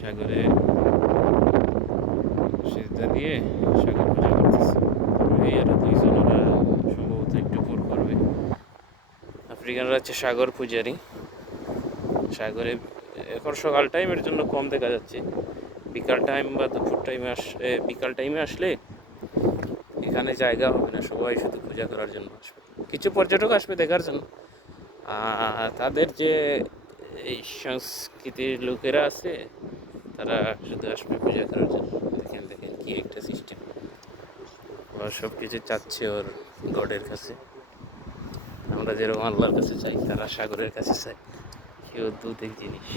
সাগরে সেজদা দিয়ে সাগর পূজা করতেছে। এই আরো দুইজন, ওরা সম্ভবত একটু ভুল করবে। আফ্রিকানরা হচ্ছে সাগর পূজারী। সাগরে এখন সকাল টাইমের জন্য কম দেখা যাচ্ছে, বিকাল টাইম বা দুপুর টাইমে বিকাল টাইমে আসলে এখানে জায়গা হবে না, সবাই শুধু পূজা করার জন্য আসবে। কিছু পর্যটক আসবে দেখার জন্য, তাদের যে এই সংস্কৃতির লোকেরা আছে তারা শুধু আসবে পূজা করার জন্য। দেখেন দেখেন কি একটা সিস্টেম, ওরা সব কিছু চাচ্ছে ওর গডের কাছে। আমরা যেরকম আল্লাহর কাছে চাই, তারা সাগরের কাছে চাই। কি অদ্ভুত এক জিনিস।